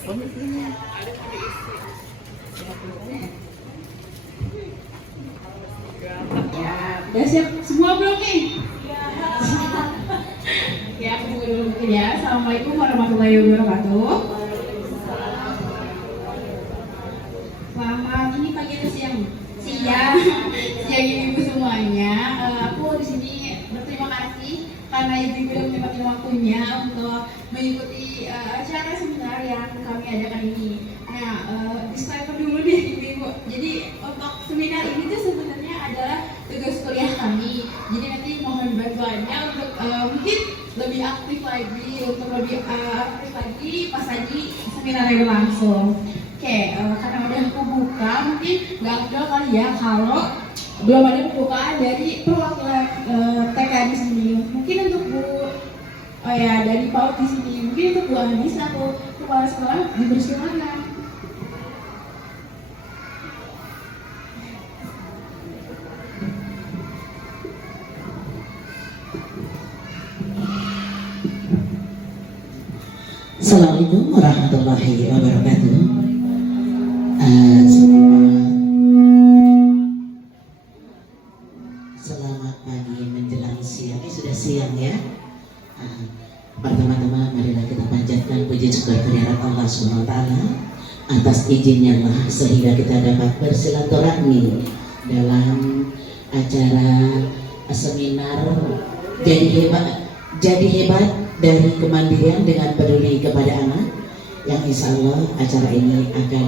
Ya, udah siap semua belum nih? Ya, aku buka dulu mungkin ya. Assalamualaikum warahmatullahi wabarakatuh. Selamat ini pagi atau siang? Siang, siang ibu semuanya. Aku di sini berterima kasih karena ibu sudah menyempatkan waktunya untuk mengikuti acara seminar yang kami adakan ini. Nah, disclaimer dulu nih ibu-ibu. Jadi untuk seminar ini tuh sebenarnya adalah tugas kuliah kami. Jadi nanti mohon bantuannya untuk mungkin lebih aktif lagi, untuk lebih aktif lagi pas lagi seminarnya berlangsung. Oke, karena udah kebuka, mungkin nggak afdol kali ya kalau belum ada pembukaan dari perwakilan TKN di sini. Mungkin untuk Bu, oh ya dari PAUD di sini, mungkin untuk Bu Anis atau kepala sekolah dipersilakan. Assalamualaikum warahmatullahi wabarakatuh. Selamat pagi menjelang siang. Ini sudah siang ya. Pertama-tama marilah kita panjatkan puji syukur kehadirat Allah SWT atas izinnya Allah sehingga kita dapat bersilaturahmi dalam acara seminar jadi hebat dari kemandirian dengan peduli kepada anak, yang insya Allah acara ini akan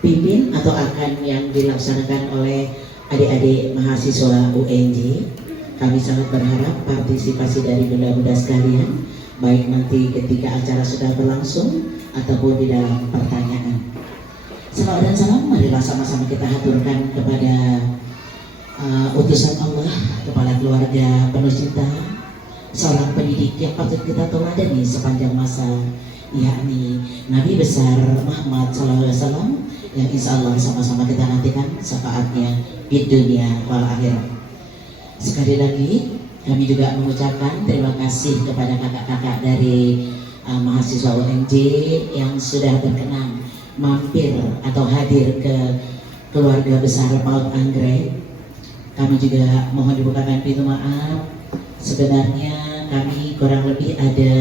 dipimpin atau akan yang dilaksanakan oleh adik-adik mahasiswa UNJ. Kami sangat berharap partisipasi dari bunda-bunda sekalian, baik nanti ketika acara sudah berlangsung ataupun di dalam pertanyaan. Salawat dan salam marilah sama-sama kita haturkan kepada utusan Allah, kepala keluarga penuh cinta, seorang pendidik yang patut kita teladani sepanjang masa, yakni Nabi besar Muhammad SAW, yang insya Allah sama-sama kita nantikan syafaatnya di dunia wal akhirat. Sekali lagi kami juga mengucapkan terima kasih kepada kakak-kakak dari mahasiswa UNJ yang sudah berkenan mampir atau hadir ke keluarga besar PAUD Anggrek. Kami juga mohon dibukakan pintu maaf. Sebenarnya kami kurang lebih ada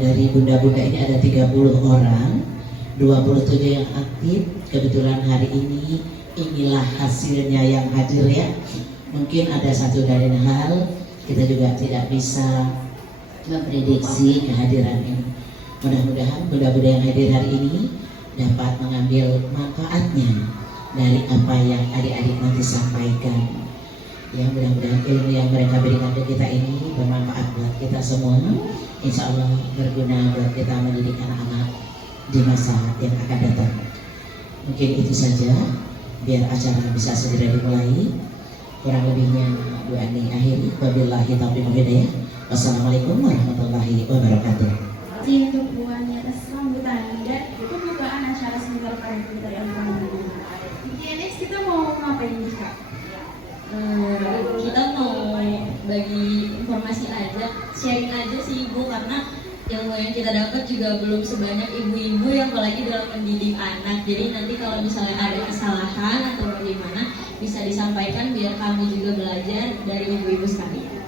dari bunda-bunda ini ada 30 orang, 27 yang aktif. Kebetulan hari ini inilah hasilnya yang hadir ya. Mungkin ada satu dari hal kita juga tidak bisa memprediksi kehadiran ini. Mudah-mudahan bunda-bunda yang hadir hari ini dapat mengambil manfaatnya dari apa yang adik-adik nanti sampaikan. Ya, mudah-mudahan ilmu yang mereka berikan ke kita ini bermanfaat buat kita semua. Insya Allah berguna buat kita mendidik anak-anak di masa yang akan datang. Mungkin itu saja, biar acara bisa segera dimulai. Kurang lebihnya Bu Ani akhiri. Wabillahi taufiq wal hidayah. Wassalamualaikum warahmatullahi wabarakatuh. Untuk Bu Ani atas sambutan dan pembukaan acara seminar pada kita yang pertama. Next kita mau ngapain nih Kak? Kita mau bagi informasi aja, sharing aja sih Ibu, karena ilmu yang kita dapat juga belum sebanyak ibu-ibu yang apalagi dalam mendidik anak. Jadi nanti kalau misalnya ada kesalahan atau bagaimana bisa disampaikan biar kami juga belajar dari ibu-ibu sekalian.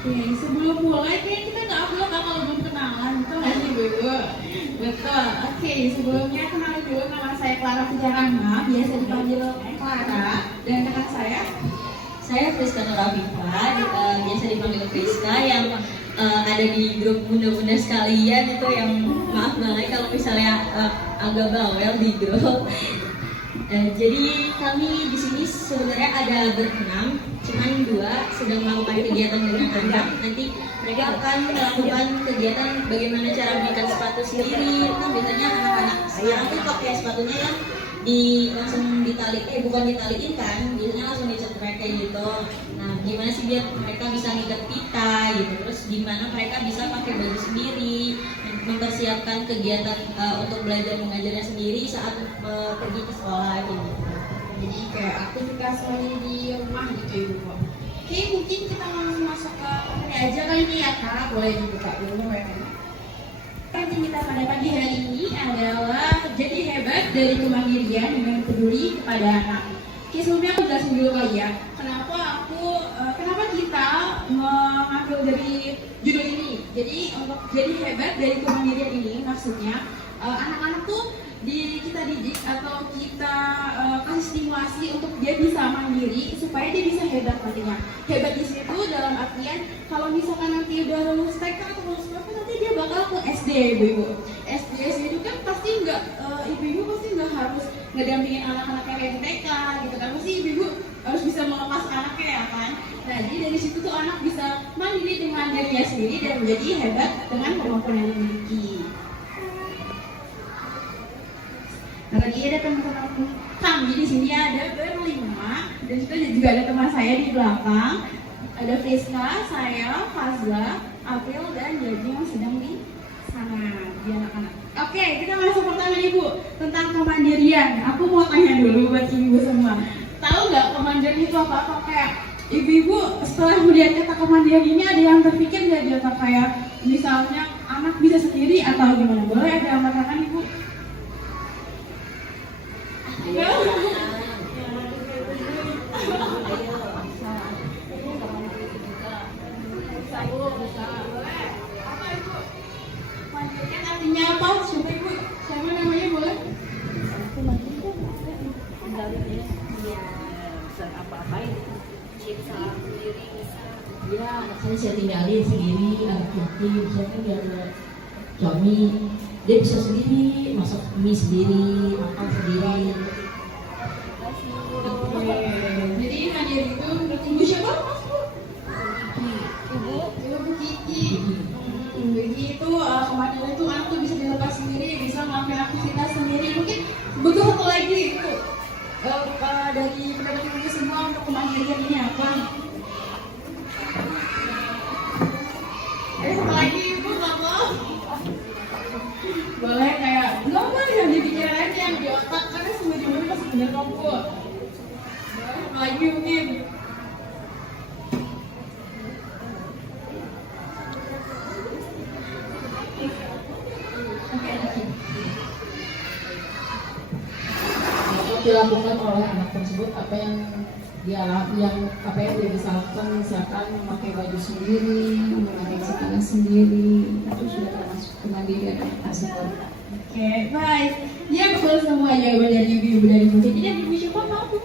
Oke, sebelum mulai kayak kita nggak upload kalau belum kenalan, betul nggak sih ibu-ibu? Betul. Oke, sebelumnya kenalin dulu, nama saya Clara Fijarahma, biasa dipanggil Clara, dan kakak Saya Friska Nurafifa, biasa dipanggil Friska, yang ada di grup bunda-bunda sekalian itu, yang maaf banget kalau misalnya agak bawel di grup. Jadi kami di sini sebenarnya ada berenam, cuman 2 sedang melakukan kegiatan dengan anak. Nanti mereka akan melakukan kegiatan bagaimana cara bikin sepatu sendiri. Kan biasanya anak-anak sekarang tuh pakai sepatunya yang langsung ditali, bukan ditaliin kan, biasanya langsung dicetrek kayak gitu. Nah, gimana sih biar mereka bisa ngikat pita gitu, terus gimana mereka bisa pakai baju sendiri, mempersiapkan kegiatan untuk belajar mengajarnya sendiri saat pergi ke sekolah gitu. Jadi kayak aktivitas di rumah gitu ibu kok. Oke, mungkin kita langsung masuk ke materi aja kali ini ya Kak. Boleh dibuka dulu ya. Yang kita pada pagi hari ini adalah jadi hebat dari kemandirian dengan peduli kepada anak. Oke, sebelumnya aku jelasin dulu kali ya. Kenapa kita mengambil dari judul ini? Jadi untuk jadi hebat dari kemandirian ini maksudnya anak-anak tuh kita didik atau kita kasih stimulasi untuk dia bisa mandiri supaya dia bisa hebat nantinya. Hebat di situ dalam artian kalau misalkan nanti udah lulus TK atau lulus apa nanti dia bakal ke SD ya ibu-ibu. SD itu kan pasti ibu-ibu pasti nggak harus ngedampingin anak-anaknya kayak TK gitu kan, pasti ibu-ibu harus bisa melepas anaknya ya kan. Nah jadi dari situ tuh anak bisa mandiri dengan dirinya sendiri dan menjadi hebat dengan kemampuan yang dimiliki. Nah tadi ada teman-teman kami di sini ada berlima dan juga ada teman saya di belakang. Ada Friska, saya, Fazla, April dan Jadi yang sedang di sana di anak-anak. Oke, kita masuk pertama nih Bu tentang kemandirian. Aku mau tanya dulu buat ibu semua. Tahu nggak kemandirian itu apa? Kayak ibu-ibu setelah melihat kata kemandirian ini ada yang terpikir nggak di otak kayak misalnya anak bisa sendiri atau gimana? Boleh ada angkat tangan Ibu? Mandirian artinya apa? Siapa Ibu? Siapa namanya boleh? Ya, saya tinggalin sendiri, anak yatim, saya kan gak ada suami, dia bisa sendiri, masak mie sendiri, makan sendiri. Jadi mandiri itu menurut Ibu siapa? Mas Bu? Ibu Kiki. Begitu kemandirian itu anak tuh bisa dilepas sendiri, bisa melakukan aktivitas sendiri. Mungkin butuh satu lagi itu dari pendapat Ibu semua untuk kemandirian ini apa? Satu lagi Ibu apa? Boleh kayak apa yang dipikirin aja yang di otak karena semua jawabannya pasti benar kok Bu. Boleh satu lagi mungkin. Dilakukan oleh anak tersebut apa yang dia bisa lakukan, misalkan memakai baju sendiri, memakai celana sendiri, itu sudah termasuk kemandirian asal. Oke, baik. Ya betul semua jawaban dari ibu dari Bu. Jadi dari ibu siapa mau Bu?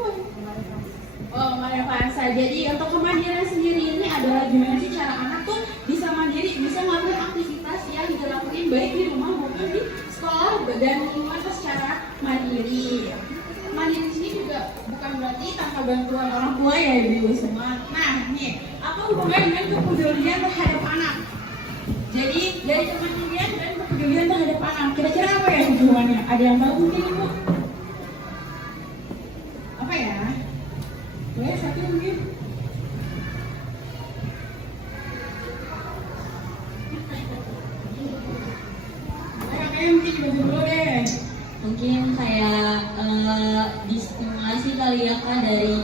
Oh, Maria Farsa. Jadi untuk kemandirian sendiri ini adalah gimana sih cara anak tuh bisa mandiri, bisa melakukan aktivitas yang dilakukan baik di rumah maupun di sekolah dan lingkungan secara mandiri. Mandiri di sini juga bukan berarti tanpa bantuan orang tua ya ibu semua. Nah, nih apa hubungan dengan kepedulian terhadap anak? Jadi dari kemandirian dan kepedulian terhadap anak, kira-kira apa ya hubungannya? Ada yang tahu mungkin Ibu? Apa ya? Boleh satu mungkin? Kayaknya mungkin dibagi dulu deh. Mungkin kayak distimulasi kali ya Kak, dari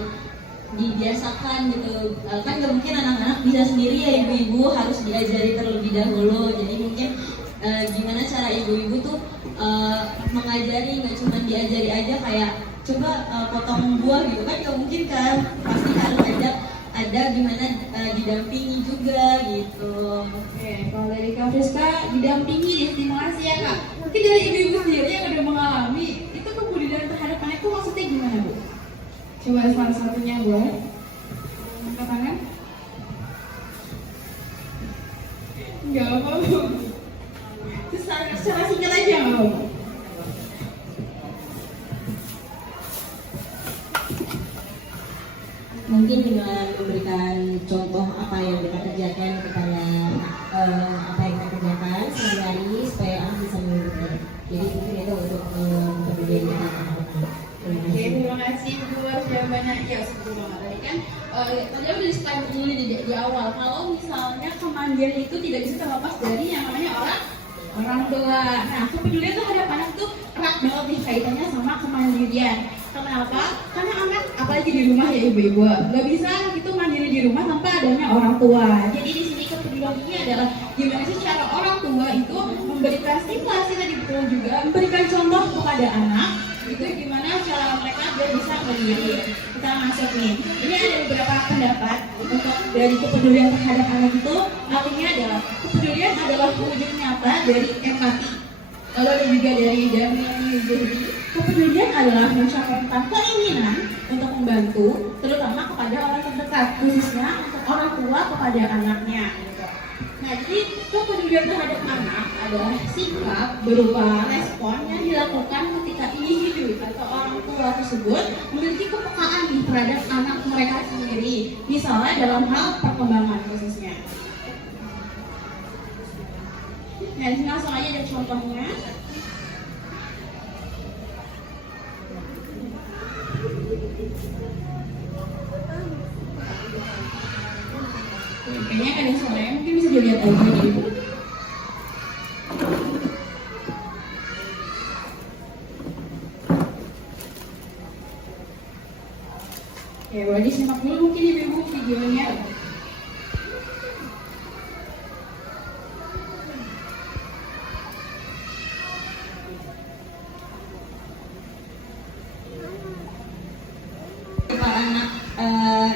dibiasakan gitu. Kan gak mungkin anak-anak bisa sendiri ya, ibu-ibu harus diajari terlebih dahulu. Jadi mungkin gimana cara ibu-ibu tuh mengajari, nggak cuma diajari aja kayak coba potong buah gitu kan, gak mungkin kan, pasti harus ada gimana didampingi juga gitu. Oke, kalau dari Kak Friska didampingi, distimulasi ya Kak. Mungkin dari ibu-ibu sendiri yang udah mengalami itu kepedulian terhadap anak itu maksudnya gimana Bu? Coba salah satunya boleh? Angkat tangan? Enggak apa Bu. Secara singkat aja nggak apa Bu? Mungkin dengan memberikan contoh apa yang kita kerjakan kepada apa yang kita kerjakan sehari-hari supaya anak bisa mengikuti. Jadi mungkin itu untuk kemudian kita lakukan. Oke, terima kasih Bu atas jawabannya. Ya, seperti banget tadi kan. Tadi aku udah disclaimer dulu di awal. Kalau misalnya kemandirian itu tidak bisa terlepas dari yang namanya orang tua. Nah, kepedulian terhadap anak itu erat banget nih kaitannya sama kemandirian. Kenapa? Karena anak, apalagi di rumah ya ibu-ibu, nggak bisa anak itu mandiri di rumah tanpa adanya orang tua. Jadi di sini kepedulian ini adalah gimana sih cara orang tua itu memberikan stimulasi tadi betul juga, memberikan contoh kepada anak itu gimana cara mereka biar bisa mandiri. Kita masuk nih. Ini ada beberapa pendapat untuk dari kepedulian terhadap anak itu. Artinya adalah kepedulian adalah wujud nyata dari empati. Lalu ada juga dari Damiani Zuhri, kepedulian adalah mencapai keinginan untuk membantu, terutama kepada orang terdekat, khususnya untuk orang tua kepada anaknya. Nah, jadi kepedulian terhadap anak adalah sikap berupa respon yang dilakukan ketika individu atau orang tua tersebut memiliki kepekaan terhadap anak mereka sendiri, misalnya dalam hal perkembangan khususnya. Nah, ini langsung aja ada contohnya. Kayaknya ada suaranya, mungkin bisa dilihat aja gitu. Ya, boleh disimak dulu mungkin ibu-ibu videonya. Anak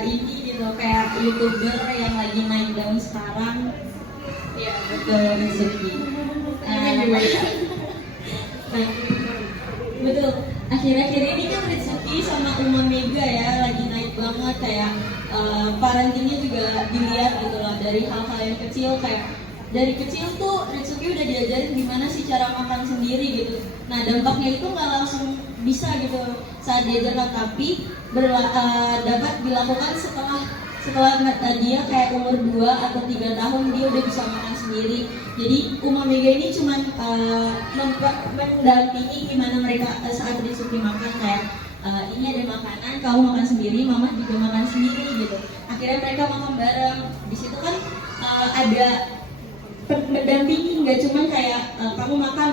ini gitu kayak YouTuber yang lagi naik daun sekarang, ya betul Rizky. Betul. Akhir-akhir ini kan Rizky sama Uma Mega ya lagi naik banget, kayak parentingnya juga dilihat gitu loh, dari hal-hal yang kecil. Kayak dari kecil tuh Rizky udah diajarin gimana sih cara makan sendiri gitu. Nah, dampaknya itu nggak langsung bisa gitu saat diajarkan, tapi dapat dilakukan setelah dia kayak umur 2 atau 3 tahun dia udah bisa makan sendiri. Jadi Uma Mega ini cuman mendampingi gimana mereka saat Rizky makan, kayak ini ada makanan, kamu makan sendiri, mama juga makan sendiri gitu. Akhirnya mereka makan bareng. Di situ kan ada mendampingi, nggak cuman kayak kamu makan,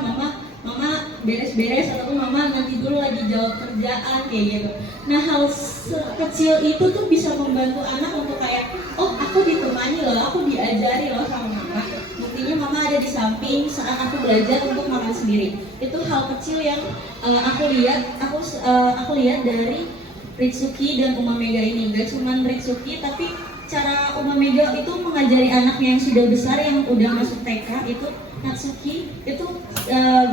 mama beres-beres, ataupun mama nanti dulu lagi jawab kerjaan kayak gitu. Nah, hal kecil itu tuh bisa membantu anak untuk kayak, oh aku ditemani loh, aku diajari loh sama mama. Buktinya mama ada di samping saat aku belajar untuk makan sendiri. Itu hal kecil yang aku lihat dari Ritsuki dan Uma Mega ini. Gak cuman Ritsuki, tapi cara Uma Mega itu mengajari anaknya yang sudah besar, yang udah masuk TK, itu Natsuki itu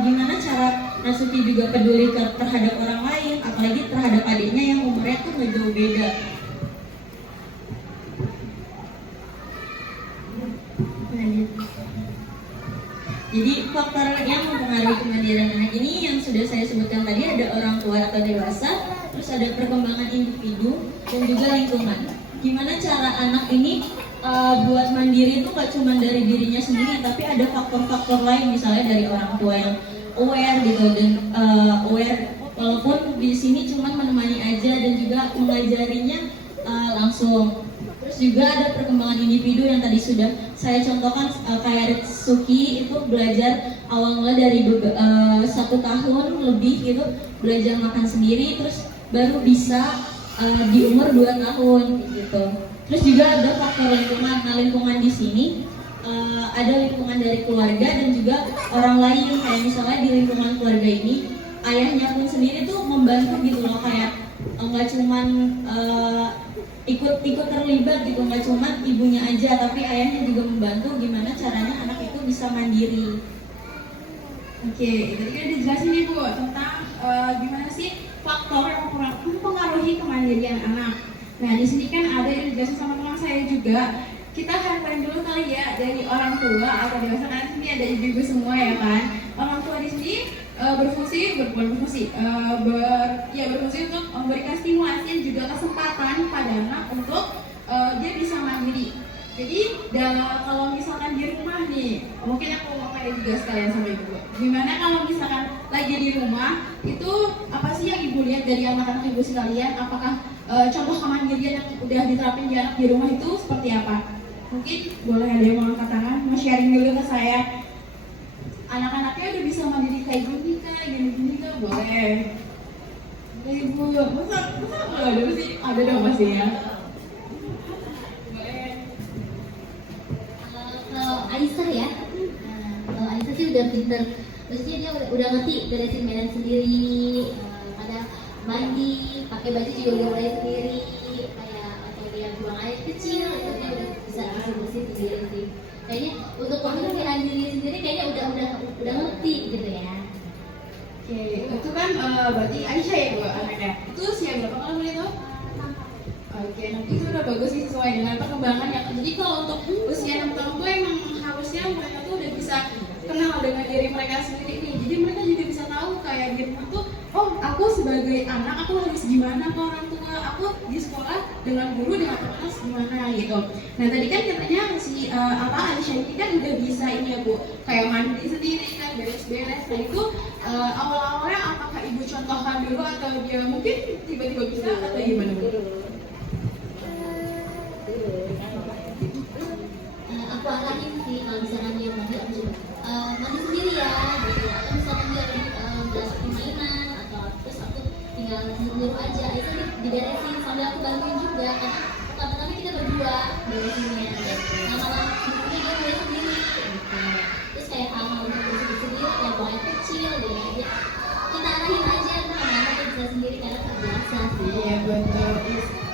gimana cara Natsuki juga peduli terhadap orang lain, apalagi terhadap adiknya yang umurnya tuh nggak jauh beda. Jadi faktor yang mempengaruhi kemandirian anak ini yang sudah saya sebutkan tadi, ada orang tua atau dewasa, terus ada perkembangan individu dan juga lingkungan. Gimana cara anak ini buat mandiri itu gak cuma dari dirinya sendiri, tapi ada faktor-faktor lain, misalnya dari orang tua yang aware gitu, dan aware walaupun di sini cuma menemani aja dan juga mengajarinya langsung. Terus juga ada perkembangan individu yang tadi sudah saya contohkan, kayak Ritsuki itu belajar awalnya dari 1 tahun lebih gitu, belajar makan sendiri, terus baru bisa di umur 2 tahun gitu. Terus juga ada faktor lingkungan. Nah, lingkungan di sini ada lingkungan dari keluarga dan juga orang lain. Kayak misalnya di lingkungan keluarga ini, ayahnya pun sendiri tuh membantu gitu loh, kayak nggak cuman ikut terlibat gitu, nggak cuman ibunya aja, tapi ayahnya juga membantu gimana caranya anak itu bisa mandiri. Oke, tadi kan dijelasin nih Bu tentang gimana sih faktor yang mempengaruhi kemandirian anak. Nah, di sini kan ada yang dijelasin sama teman saya juga. Kita handle dulu kali ya dari orang tua atau dewasa, karena sini ada ibu-ibu semua ya kan. Orang tua di sini berfungsi untuk memberikan stimulasi dan juga kesempatan pada anak untuk dia bisa mandiri. Jadi kalau misalkan di rumah nih, mungkin aku mau tanya juga sekalian sama ibu. Gimana kalau misalkan lagi di rumah, itu apa sih yang ibu lihat dari anak-anak ibu sekalian? Apakah contoh kemandirian yang udah diterapin di anak di rumah itu seperti apa? Mungkin boleh ada yang mau angkat tangan, mau sharing dulu ke saya. Anak-anaknya udah bisa mandiri kayak gini kah? gini-gini nggak boleh. Ibu, masa nggak ada sih? Ada dong pasti ya. Boleh. Kalau Aisyah ya, kalau Aisyah sih udah pinter, maksudnya dia udah ngerti beresin mainan sendiri, kadang mandi, pakai baju juga udah mulai sendiri, kayak atau dia buang air kecil itu dia udah bisa bersih sendiri sih. Kayaknya untuk pemilihan diri sendiri kayaknya udah ngerti gitu ya. Oke, itu kan berarti Aisyah ya bu anaknya. Itu usia berapa kalau boleh tahu? Oke, nanti itu udah bagus sih sesuai dengan perkembangan ya. Jadi kalau untuk usia 6 tahun tuh emang harusnya mereka tuh udah bisa kenal dengan diri mereka sendiri nih. Jadi mereka juga bisa tahu kayak di rumah tuh, oh aku sebagai anak aku harus gimana ke orang tua, aku di sekolah dengan guru dengan teman harus gimana gitu. Nah tadi kan katanya si Aisyah ini kan udah bisa ini ya bu, kayak mandi sendiri kan, beres-beres. Nah itu awal-awalnya apakah ibu contohkan dulu atau dia mungkin tiba-tiba bisa atau gimana bu? Aku arahin sih kalau misalnya dia mandi sendiri ya gitu, atau misalnya dia belajar mainan atau terus aku tinggal dulu aja itu diberesin sambil aku bantuin juga karena pertama-tama kita berdua beresinnya lama-lama sebenarnya dia mulai sendiri gitu. Terus kayak hal-hal untuk bersih sendiri kayak buang air kecil gitu aja kita arahin aja lama-lama dia bisa sendiri karena terbiasa sih. Iya betul,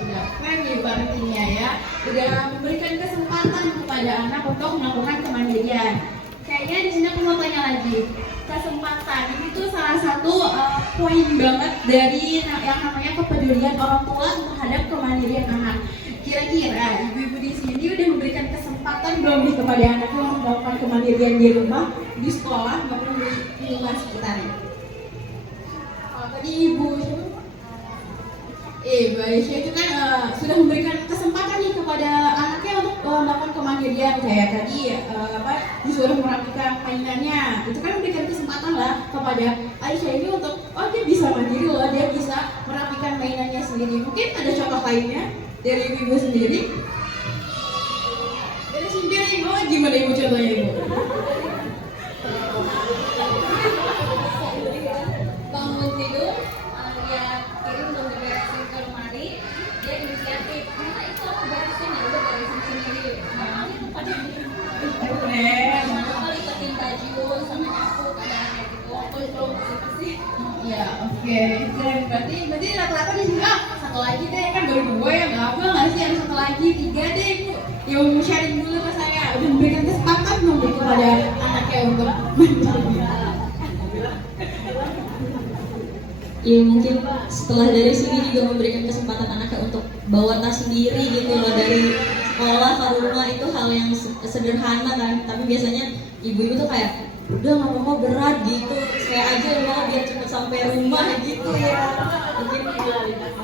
udah keren nih parentingnya ya, udah memberikan kesempatan kepada anak untuk melakukan kemandirian. Kayaknya di sini aku mau tanya lagi, kesempatan ini tuh salah satu poin banget dari yang namanya kepedulian orang tua terhadap kemandirian anak. Kira-kira ibu-ibu di sini udah memberikan kesempatan belum nih kepada anaknya untuk melakukan kemandirian di rumah, di sekolah maupun di lingkungan sekitarnya? Kalau tadi ibu Mbak Aisyah itu kan sudah memberikan kesempatan nih kepada anaknya untuk melakukan kemandirian kayak tadi disuruh merapikan mainannya, itu kan memberikan kesempatan lah kepada Aisyah ini untuk dia bisa mandiri loh, dia bisa merapikan mainannya sendiri. Mungkin ada contoh lainnya dari ibu sendiri? Dari piring, gimana ibu contohnya ibu? Bangun tidur, dia kirim untuk diberesin ke lemari, dia inisiatif, karena itu aku beresin ya udah beresin sendiri. Nah, itu pada Keren. aku lipetin baju sama nyapu kadang kayak gitu. Aku itu bersih. Ya oke, keren. Berarti rata-rata di sini satu lagi deh, kan baru 2 ya, nggak apa nggak sih, ada satu lagi 3 deh ibu. Ya mau sharing dulu ke saya, udah memberikan kesempatan belum kepada anaknya untuk Ya mungkin setelah dari sini juga memberikan kesempatan anaknya untuk bawa tas sendiri gitu loh, dari sekolah ke rumah itu hal yang sederhana kan, tapi biasanya ibu-ibu tuh kayak udah nggak mau berat gitu, kayak aja mau biar cepet sampai rumah gitu ya. Mungkin benar-benar.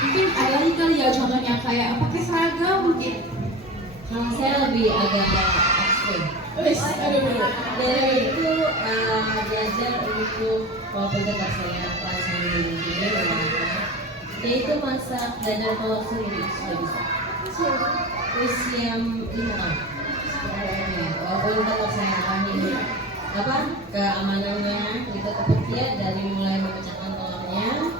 Mungkin ada lagi kali ya contohnya kayak pakai seragam mungkin. Kalau saya lebih agak ekstrim. Dari itu belajar untuk walaupun tetap saya pelajaran di rumah, yaitu masak dan telur sendiri sudah bisa. Usia 5 tahun. Walaupun tetap saya alami keamanannya itu tetap dia dari mulai memecahkan telurnya,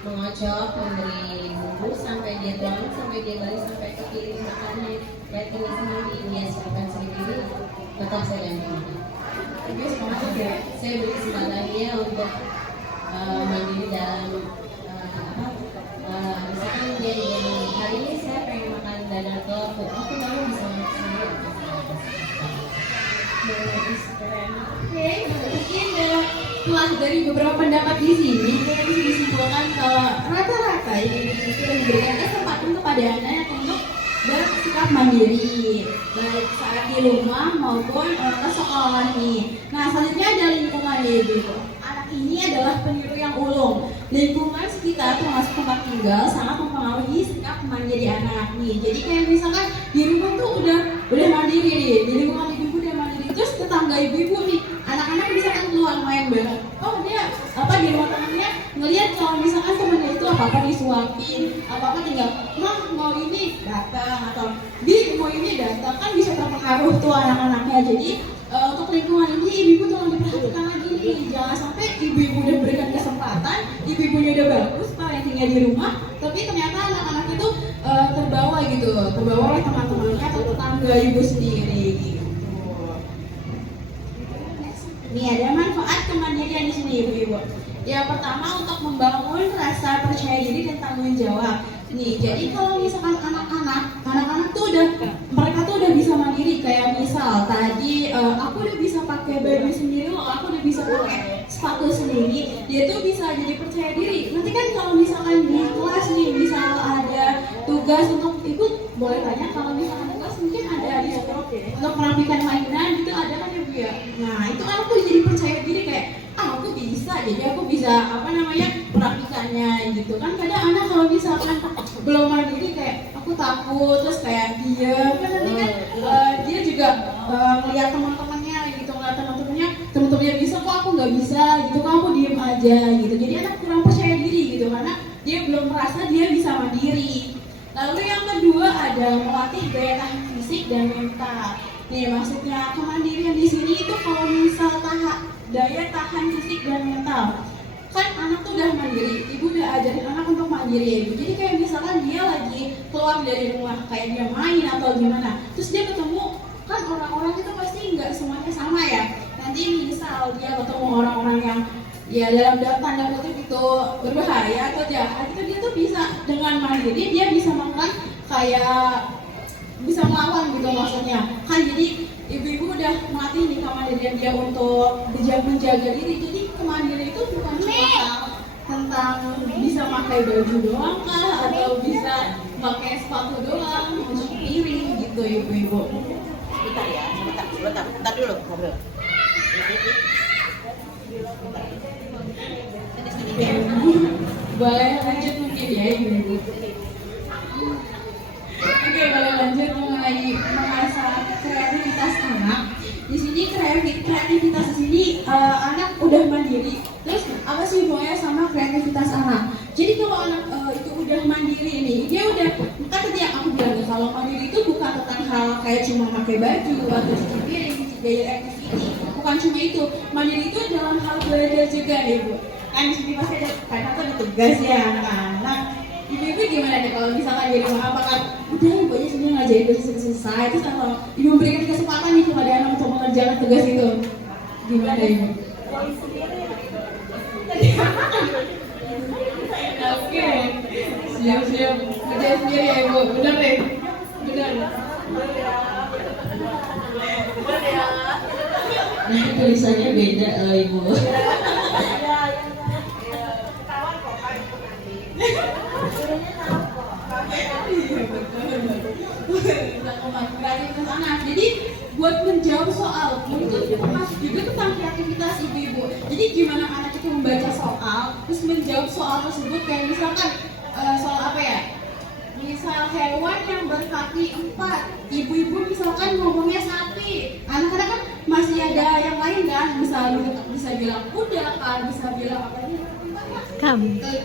mengocok, memberi bumbu sampai dia tuang, sampai dia balik sampai ke piring makannya. Ini sendiri dia siapkan sendiri, tetap saya dampingi. Saya beri kesempatan dia untuk mandiri dalam misalkan dia bilang hari ini saya pengen makan dadar telur, oke kamu bisa makan sendiri. Oke, mungkin setelah dari beberapa pendapat di sini, kita bisa disimpulkan kalau rata-rata ini sudah memberikan kesempatan kepada anak untuk bersikap mandiri, baik saat di rumah maupun ke sekolah nih. Nah, selanjutnya ada lingkungan ya ibu. Anak ini adalah peniru yang ulung. Lingkungan sekitar termasuk tempat tinggal sangat mempengaruhi sikap mandiri anak nih. Jadi kayak misalkan di rumah tuh udah mandiri nih, di lingkungan ibu udah mandiri. Terus tetangga ibu nih, anak-anak misalkan keluar main bareng. Oh dia di rumah temennya ngelihat kalau misalkan temennya itu apa disuapin disuapin apa tinggal mah mau ini datang atau di mau ini datang, kan bisa terpengaruh tuh anak-anaknya. Jadi untuk lingkungan ini ibu-ibu tolong diperhatikan lagi nih, jangan sampai ibu-ibu udah berikan kesempatan, ibu-ibunya udah bagus parentingnya di rumah, tapi ternyata anak-anak itu terbawa gitu, terbawa oleh teman-temannya atau tetangga ibu sendiri gitu. Nih ada manfaat kemandirian di sini ibu-ibu. Yang pertama untuk membangun rasa percaya diri dan tanggung jawab. Nih, jadi kalau misalkan anak-anak tuh mereka tuh udah bisa mandiri. Kayak misal tadi aku udah bisa pakai baju sendiri loh, aku udah bisa pakai sepatu sendiri. Dia tuh bisa jadi percaya diri. Nanti kan kalau misalkan di kelas nih, misal ada tugas untuk ikut, boleh tanya kalau misalkan tugas mungkin ada di sekolah untuk merapikan mainan gitu, ada kan ya Bu ya. Nah itu kan aku jadi percaya diri kayak aku bisa, jadi aku bisa merapikannya gitu kan. Kadang anak kalau misalkan belum mandiri kayak aku takut, terus kayak diam kan, nanti kan dia juga ngeliat teman-temannya gitu, ngeliat teman-temannya bisa kok aku nggak bisa gitu, kok aku diem aja gitu. Jadi anak kurang percaya diri gitu karena dia belum merasa dia bisa mandiri. Lalu yang kedua ada melatih daya tahan fisik dan mental. Nih maksudnya kemandirian di sini itu kalau misal daya tahan fisik dan mental. Kan anak tuh udah mandiri, ibu udah ajarin anak untuk mandiri ya ibu. Jadi kayak misalkan dia lagi keluar dari rumah, kayak dia main atau gimana, terus dia ketemu, kan orang-orang itu pasti nggak semuanya sama ya. Nanti misal dia ketemu orang-orang yang ya dalam tanda kutip itu berbahaya atau jahat, itu dia tuh bisa dengan mandiri, dia bisa makan kayak bisa melawan gitu maksudnya kan. Jadi ibu-ibu udah melatih nih kemandirian dia untuk menjaga diri. Jadi kemandirian itu bukan cuma tentang bisa pakai baju doang kah, atau bisa pakai sepatu doang, cuci piring gitu ibu-ibu. Sebentar dulu ngobrol. Boleh lanjut mungkin ya ibu-ibu. Oke, boleh lanjut mengenai mengasah kreativitas anak. Di sini kreativitas di sini anak udah mandiri. Terus apa sih hubungannya sama kreativitas anak? Jadi kalau anak itu udah mandiri nih, dia udah tadi yang aku bilang kalau mandiri itu bukan tentang hal kayak cuma pakai baju atau cuci piring, gaya activity. Bukan cuma itu. Mandiri itu dalam hal belajar juga nih Bu. Kan di sini pasti ada karena tuh ada tugas ya anak-anak. Ibu-ibu gimana nih kalau misalkan di rumah, apakah udah ibu aja sebenarnya ngajarin tugas selesai, terus kalau ibu memberikan kesempatan nih kepada anak untuk mengerjakan tugas itu, gimana ibu? Oke, siap-siap kerja sendiri ya ibu, bener deh, bener. Nah, tulisannya beda loh ibu. Kreativitas anak. Jadi buat menjawab soal itu termasuk juga tentang kreativitas ibu-ibu. Jadi gimana anak itu membaca soal, terus menjawab soal tersebut, kayak misalkan soal apa ya? Misal hewan yang berkaki 4, ibu-ibu misalkan ngomongnya sapi, anak-anak kan masih ada yang lain kan, bisa bilang kuda kan, bisa bilang apa ini?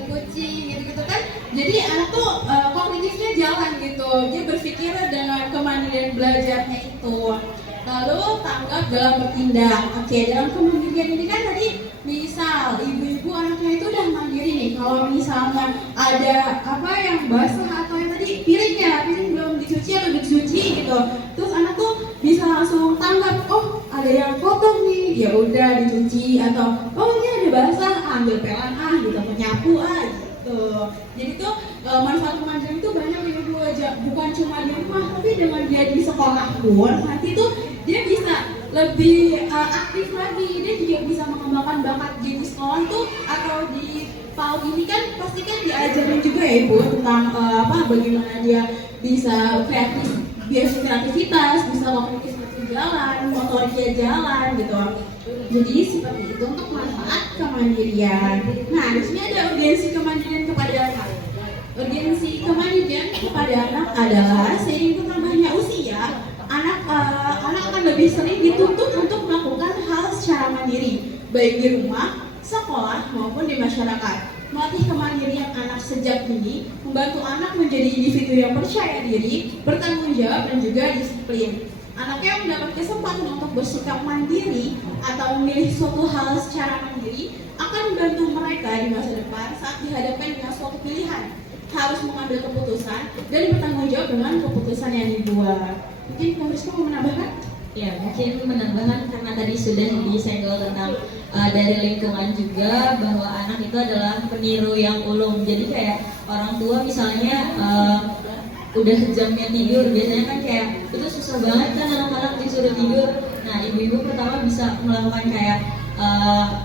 Kucing gitu kan. Jadi anak tuh kognitifnya jalan gitu, dia berpikir dengan kemandirian belajarnya itu. Lalu tanggap dalam bertindak. Oke, dalam kemandirian ini kan tadi misal ibu-ibu anaknya itu udah mandiri nih, kalau misalnya ada apa yang basah atau yang tadi piring belum dicuci atau udah dicuci gitu, terus anak tuh bisa langsung tanggap, oh ada yang kotor nih, ya udah dicuci, atau oh ini ada basah, ambil pelan gitu, penyapu gitu. Jadi tuh manfaat kemandirian itu banyak ibu aja, bukan cuma di rumah, tapi dengan dia di sekolah pun nanti tuh dia bisa lebih aktif lagi, dia juga bisa mengembangkan bakat di sekolah itu, atau di PAUD ini kan pasti kan diajarin juga ya ibu tentang bagaimana dia bisa kreativitas, bisa kognitif jalan, motoriknya jalan gitu. Jadi seperti itu untuk manfaat kemandirian. Nah di sini ada urgensi kemandirian kepada anak. Urgensi kemandirian kepada anak adalah seiring bertambahnya usia, anak akan lebih sering dituntut untuk melakukan hal secara mandiri, baik di rumah, sekolah maupun di masyarakat. Melatih kemandirian anak sejak sejak dini membantu anak menjadi individu yang percaya diri, bertanggung jawab, dan juga disiplin. Anak yang mendapat kesempatan untuk bersikap mandiri atau memilih suatu hal secara mandiri akan membantu mereka di masa depan saat dihadapkan dengan suatu pilihan, harus mengambil keputusan dan bertanggung jawab dengan keputusan yang dibuat. Mungkin Kak Rizka mau menambahkan? Ya, mungkin menambahkan karena tadi sudah disenggol tentang dari lingkungan juga bahwa anak itu adalah peniru yang ulung. Jadi kayak orang tua misalnya udah jamnya tidur, biasanya kan kayak itu susah banget kan anak-anak disuruh tidur. Nah, ibu-ibu pertama bisa melakukan kayak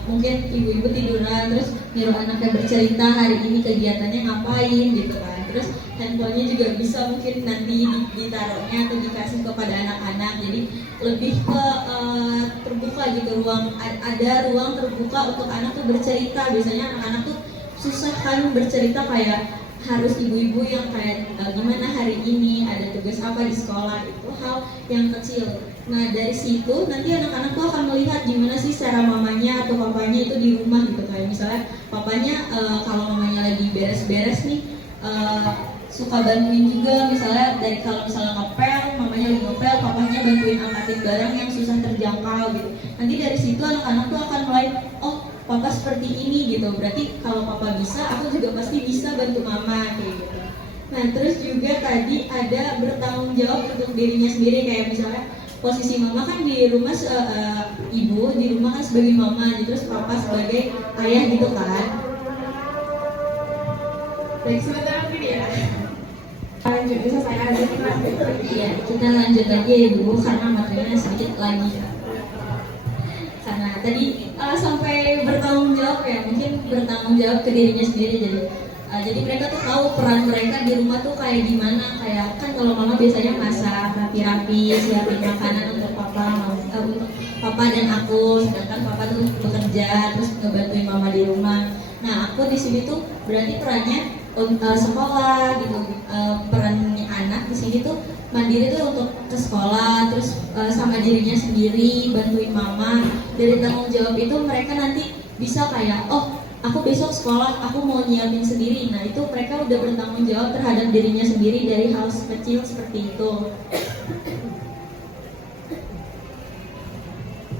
mungkin ibu-ibu tiduran terus nyuruh anaknya bercerita hari ini kegiatannya ngapain gitu kan. Terus handphonenya juga bisa mungkin nanti ditaruhnya atau dikasih kepada anak-anak. Jadi lebih ke terbuka gitu, ada ruang terbuka untuk anak tuh bercerita. Biasanya anak-anak tuh susah kan bercerita, kayak harus ibu-ibu yang kayak gimana hari ini, ada tugas apa di sekolah, itu hal yang kecil. Nah dari situ nanti anak-anak tuh akan melihat gimana sih cara mamanya atau papanya itu di rumah gitu. Kayak misalnya papanya kalau mamanya lagi beres-beres nih suka bantuin juga, misalnya dari kalau misalnya ngepel, mamanya lagi ngepel, papanya bantuin angkatin barang yang susah terjangkau gitu. Nanti dari situ anak-anak tuh akan mulai, oh papa seperti ini gitu, berarti kalau papa bisa, aku juga pasti bisa bantu mama kayak gitu. Nah terus juga tadi ada bertanggung jawab untuk dirinya sendiri, kayak misalnya posisi mama kan di rumah ibu, di rumah kan sebagai mama, terus papa sebagai ayah gitu kan. Baik, sebentar mungkin ya. Lanjut, bisa saya ada Iya, kita lanjut aja ya Bu, karena materinya sedikit lagi. Karena tadi sampai bertanggung jawab ya, mungkin bertanggung jawab ke dirinya sendiri. Jadi mereka tuh tahu peran mereka di rumah tuh kayak gimana. Kayak kan kalau mama biasanya masak rapi-rapi, siapin makanan untuk untuk papa dan aku, sedangkan papa tuh bekerja terus ngebantuin mama di rumah. Nah aku di sini tuh berarti perannya sekolah gitu. Perannya anak di sini tuh mandiri tuh untuk ke sekolah, terus sama dirinya sendiri, bantuin mama. Dari tanggung jawab itu mereka nanti bisa kayak, oh aku besok sekolah, aku mau nyiapin sendiri. Nah itu mereka udah bertanggung jawab terhadap dirinya sendiri dari hal kecil seperti itu.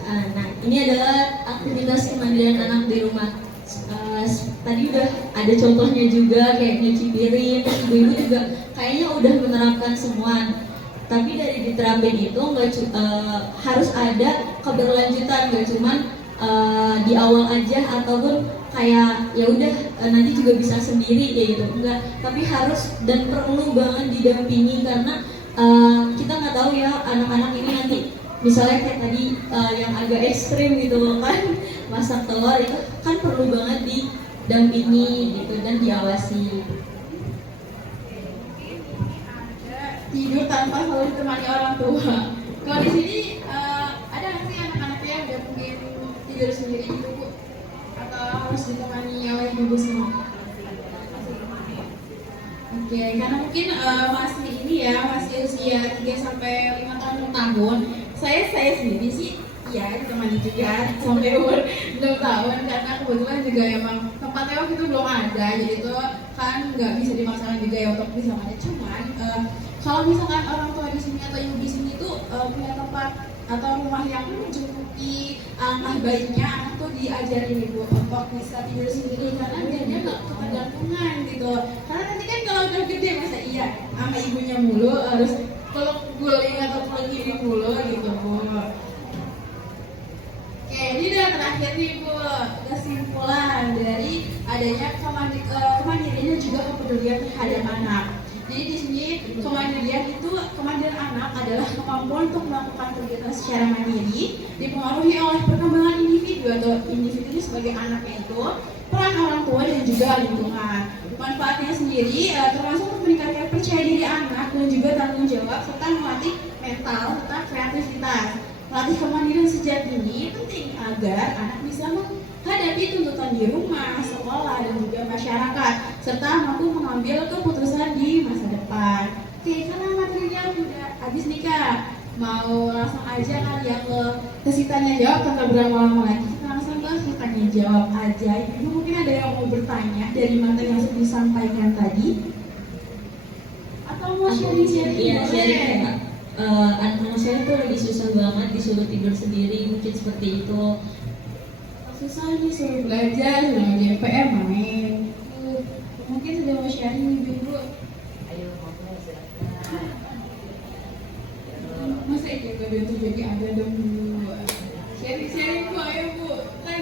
Nah ini adalah aktivitas kemandirian anak di rumah. Tadi udah ada contohnya juga kayak nyuci piring, ibu-ibu juga kayaknya udah menerapkan semua. Tapi dari diterapin itu harus ada keberlanjutan, nggak cuman di awal aja ataupun kayak ya udah nanti juga bisa sendiri kayak gitu, enggak. Tapi harus dan perlu banget didampingi karena kita nggak tahu ya anak-anak ini nanti misalnya kayak tadi yang agak ekstrim gitu kan, masak telur itu kan perlu banget didampingi gitu dan diawasi. Tidur tanpa selalu ditemani orang tua. Kalau di sini ada nggak sih anak-anaknya yang udah mungkin tidur sendiri gitu Bu? Atau harus ditemani oleh ibu semua? Oke, karena mungkin masih ini ya, masih usia 3-5 tahun. Saya sendiri sih ya ditemani juga sampai umur 6 tahun karena kebetulan juga emang tempatnya waktu itu belum ada, jadi itu kan nggak bisa dimaksakan juga ya untuk bisa ada. Cuman kalau misalkan orang tua di sini atau ibu di sini tuh punya tempat atau rumah yang mencukupi, alangkah baiknya anak tuh diajarin ibu untuk bisa tidur sendiri karena biar dia nggak ketergantungan gitu. Karena nanti kan kalau udah gede masa iya sama ibunya mulu harus peluk guling atau peluk ini mulu gitu Bu. Oke, ini udah terakhir nih Bu, kesimpulan dari adanya kemandirian juga kepedulian terhadap anak. Jadi di sini kemandirian anak adalah kemampuan untuk melakukan kegiatan secara mandiri, dipengaruhi oleh perkembangan individu atau individu ini sebagai anaknya itu, peran orang tua dan juga lingkungan. Manfaatnya sendiri termasuk untuk meningkatkan percaya diri anak dan juga tanggung jawab serta melatih mental serta kreativitas. Melatih kemandirian sejak dini penting agar anak bisa menghadapi tuntutan di rumah, sekolah, dan juga masyarakat, serta mampu mengambil keputusan di masa depan. Oke, karena materinya udah habis nih Kak, mau langsung aja kan ya ke sitanya jawab tanpa berlama-lama lagi. Kita langsung ke sitanya dijawab aja. Ibu mungkin ada yang mau bertanya dari materi yang sudah disampaikan tadi? Atau mau sharing-sharing? Iya, Boleh. sharing Kak. Anak saya tuh lagi susah banget disuruh tidur sendiri, mungkin seperti itu. Susah nih, suruh belajar, suruh ngerjain PR, main. Mungkin sudah mau sharing ibu-ibu. Ayo ngobrol silakan. Masa itu bantu jadi ada dong dulu. Sharing Bu, ayo Bu. Kan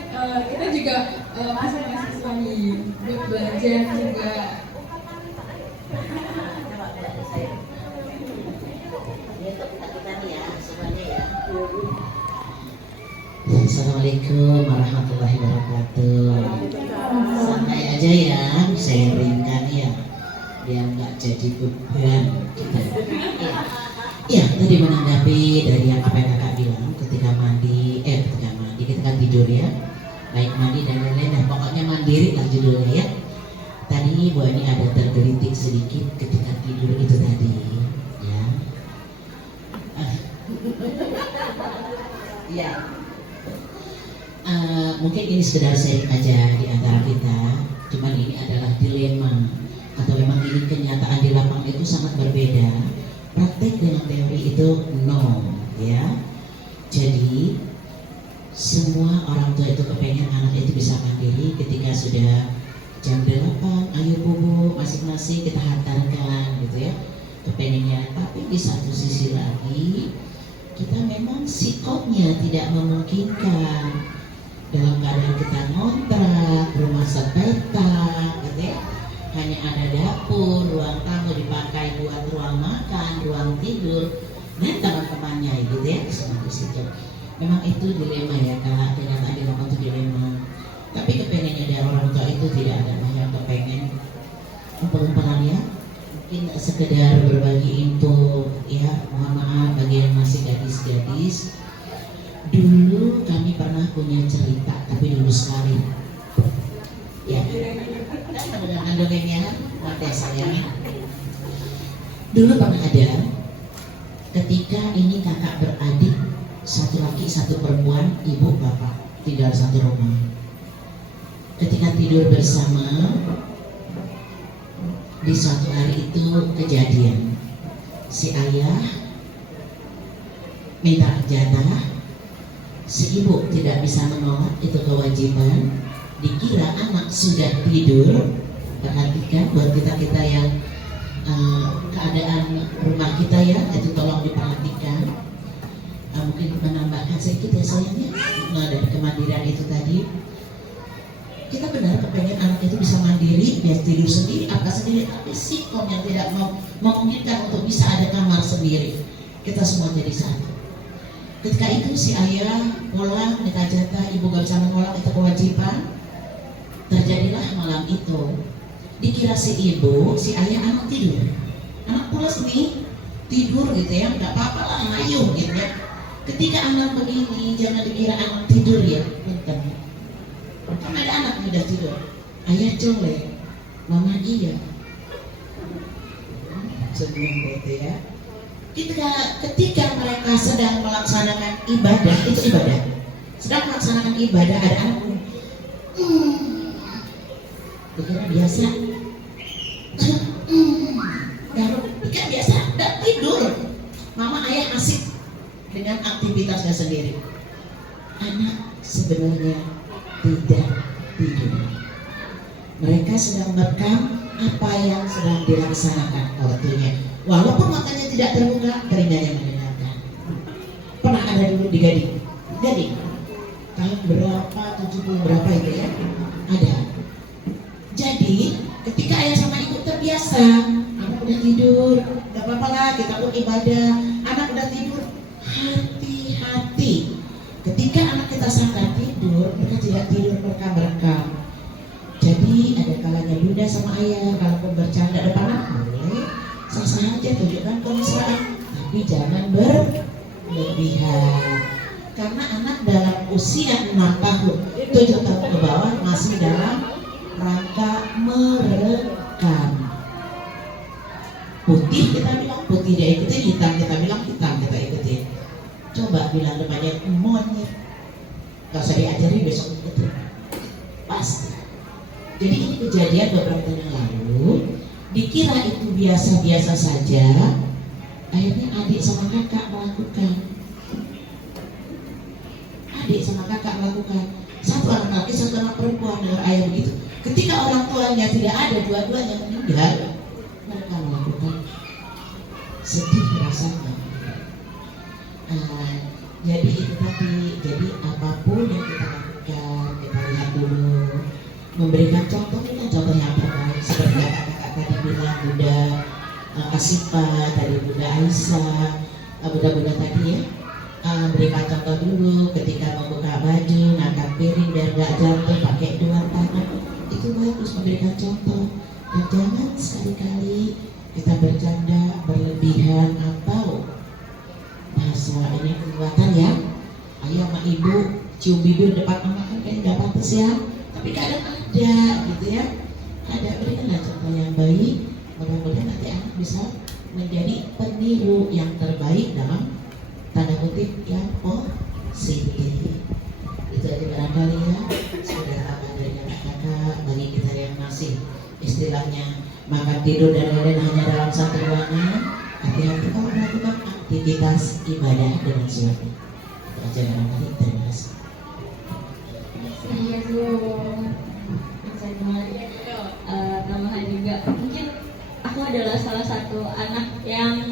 kita juga masa mahasiswa nih, buat belajar juga. Assalamualaikum warahmatullahi wabarakatuh. Santai aja ya, sharingkan ya, biar nggak jadi beban kita. Ya, tadi menanggapi dari yang apa yang kakak bilang, ketika ketika tidur ya, baik mandi dan lain-lain. Nah, pokoknya mandiri lah judulnya ya. Tadi Bu Ani ada tergelitik sedikit ketika tidur itu tadi, ya. Ya. Mungkin ini sekedar sharing aja di antara kita. Cuman ini adalah dilema atau memang ini kenyataan di lapangan itu sangat berbeda. Praktek dengan teori itu no, ya. Jadi semua orang tua itu kepengen anak itu bisa mandiri ketika sudah jam 8, ayo bobo masing-masing kita hantarkan gitu ya. Kepengennya, tapi di satu sisi lagi kita memang sikapnya tidak memungkinkan. Dalam keadaan kita ngontrak, rumah sepetak gitu ya, hanya ada dapur, ruang tamu dipakai buat ruang makan, ruang tidur, dan teman-temannya gitu ya, semua di situ. Memang itu dilema ya, Kak, kenyataan di lapangan itu dilema. Tapi kepengennya dari orang tua itu tidak ada yang kepengen umpel-umpelan ya. Mungkin sekedar berbagi info ya, mohon maaf bagi yang masih gadis-gadis. Dulu kami pernah punya cerita, tapi dulu sekali. Ya, kan mendengarkan dongengnya, mata saya. Dulu pernah ada, ketika ini kakak beradik, satu laki satu perempuan, ibu bapak tinggal satu rumah. Ketika tidur bersama, di suatu hari itu kejadian, si ayah minta jatah. Si ibu tidak bisa menolak, itu kewajiban. Dikira anak sudah tidur. Perhatikan buat kita yang keadaan rumah kita ya, itu tolong diperhatikan. Mungkin menambahkan sedikit ya sayangnya, nah, dari kemandirian itu tadi. Kita benar kepengen anak itu bisa mandiri, dia tidur sendiri, apa sendiri, tapi sikom yang tidak mau memungkinkan untuk bisa ada kamar sendiri. Kita semua jadi satu. Ketika itu si ayah pulang minta jatah, ibu gak bisa menolak, itu kewajiban. Terjadilah malam itu. Dikira si ibu, si ayah anak tidur. Anak pulas nih, tidur gitu ya, gak apa-apa lah, ngayuh gitu ya. Ketika anak begini, jangan dikira anak tidur ya, bentar. Kan ada anak yang udah tidur. Ayah colek, mama iya. Sebelum gitu ya. Ketika mereka sedang melaksanakan ibadah, itu ibadah. Sedang melaksanakan ibadah, ada anak dikira biasa. Dikira biasa, dan tidur. Mama ayah asik dengan aktivitasnya sendiri. Anak sebenarnya tidak tidur. Mereka sedang merekam apa yang sedang dilaksanakan ortunya. Walaupun matanya tidak terbuka, telinganya mendengarkan. Pernah ada dulu di Gading. Tahun berapa, 70 berapa itu ya? Ada. Jadi ketika ayah sama ibu terbiasa, anak udah tidur, gak apa-apa lah, kita pun ibadah. Anak udah tidur, hati-hati. Ketika anak kita sadar tidur, mereka tidak tidur, mereka merekam. Jadi ada kalanya bunda sama ayah kalau bercanda depan anak boleh, sah-sah aja, tunjukkan kemesraan, tapi jangan berlebihan. Karena anak dalam usia 6 tahun, 7 tahun ke bawah masih dalam rangka merekam. Putih kita bilang putih, dia ikutin. Hitam kita bilang hitam, kita ikutin. Coba bilang depannya monyet, gak usah diajari, besok ikutin. pasti. Jadi ini kejadian beberapa tahun yang lalu, dikira itu biasa-biasa saja, akhirnya adik sama kakak melakukan. Satu anak laki, satu anak perempuan dengan ayah begitu. Ketika orang tuanya tidak ada, dua-duanya meninggal, mereka melakukan. Sedih rasanya. Jadi itu tadi, jadi apapun yang kita lakukan, kita lihat dulu, memberikan contoh, ini contoh yang terbaik seperti kakak-kakak tadi bilang, Bunda Asifah, tadi Bunda Aisyah, Bunda-bunda tadi ya, berikan contoh dulu ketika membuka baju, ngangkat piring biar nggak jatuh, pakai dua tangan, itu bagus memberikan contoh. Dan jangan sekali-kali kita bercanda berlebihan atau bahasa ini kekuatan ya, ayah sama ibu cium bibir depan anak kan kayak nggak pantas ya, tapi kadang ada gitu ya, ada. Berikanlah contoh yang baik, mudah-mudahan nanti anak bisa menjadi peniru yang terbaik dalam tanda kutip yang positif. Itu aja barangkali ya, sudah tambah dari kakak-kakak. Bagi kita yang masih istilahnya makan tidur dan lain-lain hanya dalam satu ruangan, hati-hati kalau melakukan aktivitas ibadah dengan suami. Itu aja barangkali. Terima kasih. Iya dong. Bisa tambahan juga. Mungkin aku adalah salah satu anak yang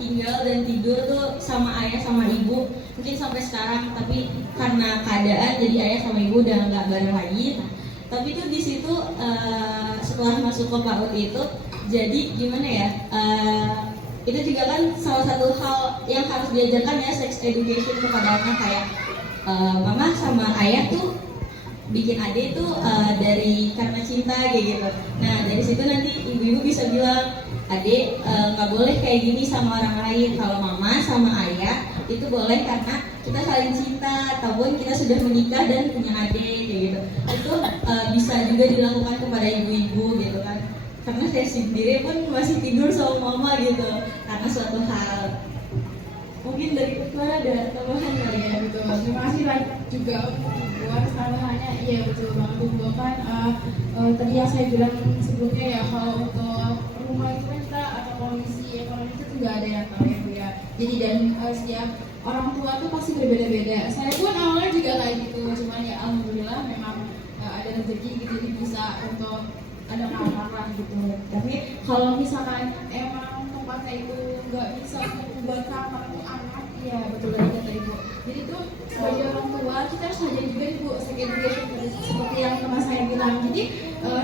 tinggal dan tidur tuh sama ayah sama ibu. Mungkin sampai sekarang, tapi karena keadaan jadi ayah sama ibu udah nggak bareng lagi. Tapi tuh di situ setelah masuk ke PAUD itu, jadi gimana ya? Itu juga kan salah satu hal yang harus diajarkan ya, sex education kepada anak, kayak mama sama ayah tuh bikin adik tuh dari karena cinta kayak gitu. Nah dari situ nanti ibu-ibu bisa bilang, adik nggak boleh kayak gini sama orang lain. Kalau mama sama ayah itu boleh karena kita saling cinta, ataupun kita sudah menikah dan punya adik kayak gitu. Itu bisa juga dilakukan kepada ibu-ibu gitu kan. Karena saya sendiri pun masih tidur sama mama gitu karena suatu hal. Mungkin dari Clara ada tambahan kali ya? Betul, terima kasih juga buat tambahannya. Iya betul banget Bu, kan tadi yang saya bilang sebelumnya ya, kalau untuk rumah itu kan kita atau kondisi ekonomi itu nggak ada yang tahu ya Bu ya. Jadi dan setiap orang tua tuh pasti berbeda-beda. Saya pun awalnya juga kayak gitu, cuman ya alhamdulillah memang ada rezeki gitu, jadi bisa untuk ada kamar gitu. Tapi kalau misalkan emang tempatnya itu nggak bisa buat kamar tuh anak, ya betul lagi kata ibu. Jadi tuh sebagai orang tua kita harus belajar juga ibu sex education seperti yang teman saya bilang. Jadi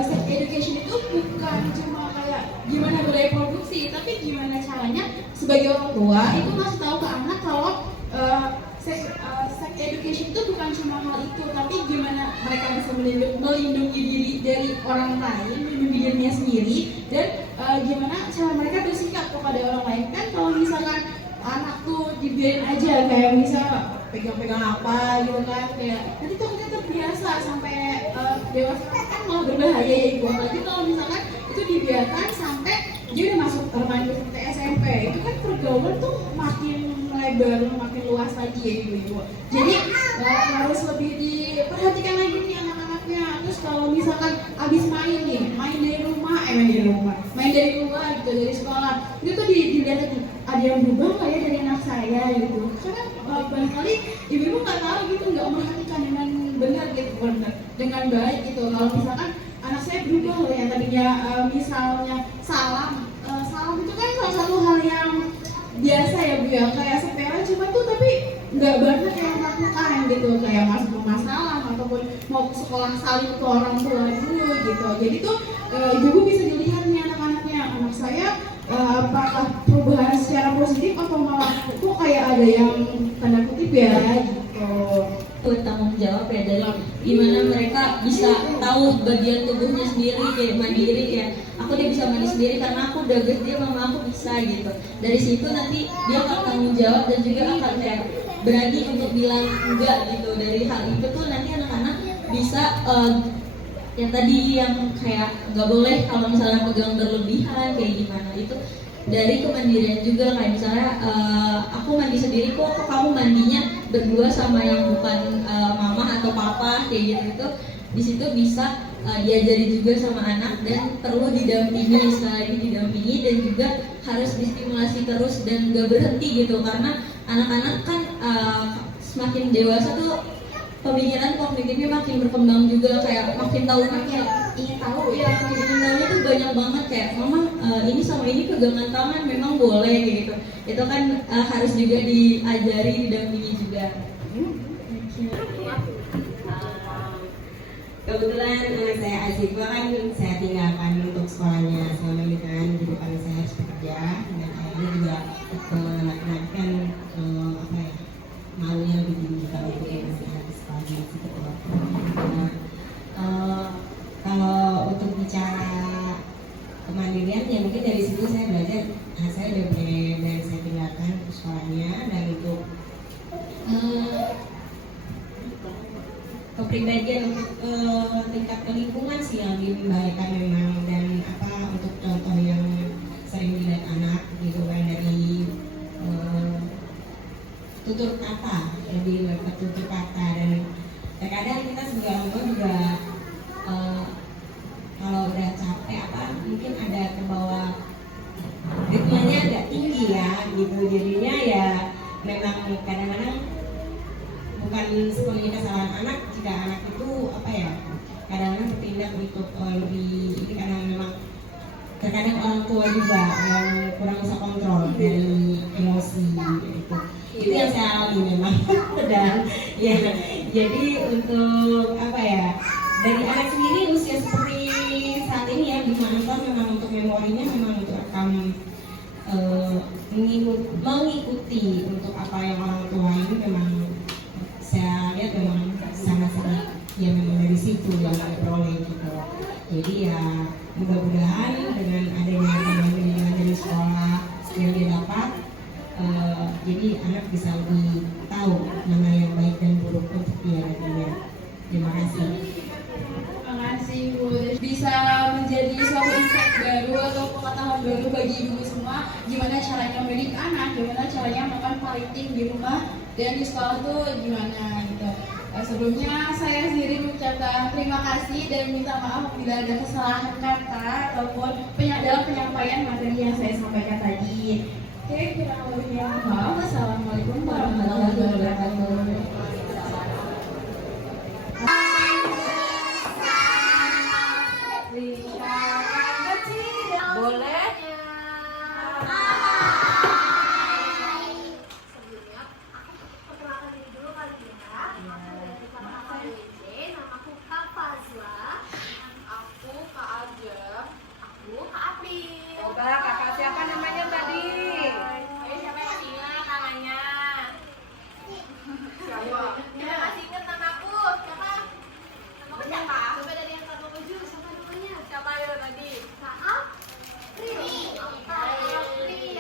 sex education itu bukan cuma kayak gimana budaya produksi, tapi gimana caranya sebagai orang tua itu ngasih tahu ke anak kalau sex education itu bukan cuma hal itu, tapi gimana mereka bisa melindungi diri dari orang lain, melindungi dirinya sendiri, dan gimana cara mereka bersikap kepada orang lain. Kan kalau misalkan anak tuh dibiarin aja kayak misal pegang-pegang apa gitu kan, kayak nanti tuh kita terbiasa sampai dewasa kan malah berbahaya ya ibu. Apalagi kalau misalkan itu dibiarkan sampai dia udah masuk remaja sampai SMP, itu kan pergaulan tuh makin lebar, makin luas lagi ya ibu-ibu. Jadi harus lebih diperhatikan lagi nih anak-anaknya. Terus kalau misalkan abis main nih, main dari luar gitu, dari sekolah, itu tuh dilihat lagi, ada yang berubah nggak ya dari anak saya gitu. Karena barangkali ibu-ibu nggak tahu gitu, nggak memperhatikan dengan benar gitu, dengan baik gitu. Kalau misalkan anak saya berubah loh, yang tadinya misalnya salam itu kan salah satu hal yang biasa ya Bu ya, kayak sepele cuma tuh tapi nggak banyak yang melakukan gitu, kayak masuk rumah salam ataupun mau ke sekolah saling ke orang tua dulu gitu. Jadi tuh ibu bisa dilihat nih anak-anaknya, anak saya apakah perubahan secara positif atau malah kok kayak ada yang tanda kutip ya gitu. Tanggung jawab ya, dari gimana mereka bisa tahu bagian tubuhnya sendiri, kayak mandiri, kayak aku dia bisa mandi sendiri karena aku udah gede, mama aku bisa gitu. Dari situ nanti dia akan tanggung jawab dan juga akan kayak berani untuk bilang enggak gitu. Dari hal itu tuh nanti anak-anak bisa yang tadi yang kayak nggak boleh kalau misalnya pegang berlebihan kayak gimana, itu dari kemandirian juga. Kayak misalnya aku mandi sendiri kok kamu mandinya berdua sama yang bukan mama atau papa kayak gitu. Itu di situ bisa diajari juga sama anak dan perlu didampingi, sekali lagi didampingi, dan juga harus distimulasi terus dan gak berhenti gitu, karena anak-anak kan semakin dewasa tuh pemikiran kognitifnya makin berkembang juga, kayak makin tahu, makin ingin tahu ya, makin ingin tahunya tuh banyak banget, kayak mama ini sama ini pegangan tangan memang boleh gitu, itu kan harus juga diajari, didampingi juga. Kebetulan anak saya Azifah kan saya tinggalkan untuk sekolahnya selama ini kan, jadi karena saya harus bekerja dan ayahnya juga laki-laki kan apa ya, malunya lebih tinggi kalau dia masih habis sekolah di situ. Nah, kalau untuk bicara kemandirian ya mungkin dari situ saya belajar, saya udah dari saya tinggalkan sekolahnya, dan untuk kepribadian untuk tingkat lingkungan sih yang dimbahayakan memang, dan apa untuk contoh yang sering dilihat anak gitu kan, dari tutur kata, lebih ke tutur kata, dan terkadang kita sebagai orang tua juga kalau udah capek apa mungkin ada ke bawah ritmenya agak tinggi ya gitu, jadinya ya memang kadang-kadang bukan sepenuhnya kesalahan anak jika anak itu apa ya, kadang-kadang bertindak untuk lebih ini, karena memang terkadang orang tua juga yang kurang bisa kontrol dari emosi gitu. Itu yang saya alami memang. Dan ya jadi untuk apa ya, dari anak sendiri usia seperti saat ini ya 5 tahun, memang untuk memorinya memang untuk akan mengikuti untuk apa yang orang tua ini memang saya lihat memang sangat-sangat ya memang dari situ yang diperoleh gitu. Jadi ya mudah-mudahan dengan adanya bimbingan dari sekolah yang dia dapat, jadi anak bisa lebih tahu mana yang baik dan buruk untuk dia nantinya. Terima kasih. Terima kasih Bu. Bisa menjadi suatu insight baru atau pengetahuan baru bagi ibu semua, gimana caranya mendidik anak, gimana caranya melakukan parenting di rumah dan di sekolah tuh gimana gitu. Sebelumnya saya sendiri mengucapkan terima kasih dan minta maaf bila ada kesalahan kata ataupun dalam penyampaian materi yang saya sampaikan tadi. Oke, kurang lebihnya maaf. Wassalamualaikum warahmatullahi wabarakatuh. Boleh? Sebelumnya aku perkenalkan diri dulu kali ya. Aku dari Kakak KWJ, nama aku Kak Fazla. Aku Kak Ajeng. Aku Kak April. Coba kakak siapa namanya tadi? Ayo siapa yang masih ingat namanya? Siapa? Siapa masih ingat namaku? Siapa? Namaku siapa? Coba dari yang ke-7, siapa namanya? Siapa ayo tadi? Kak April. Kak April.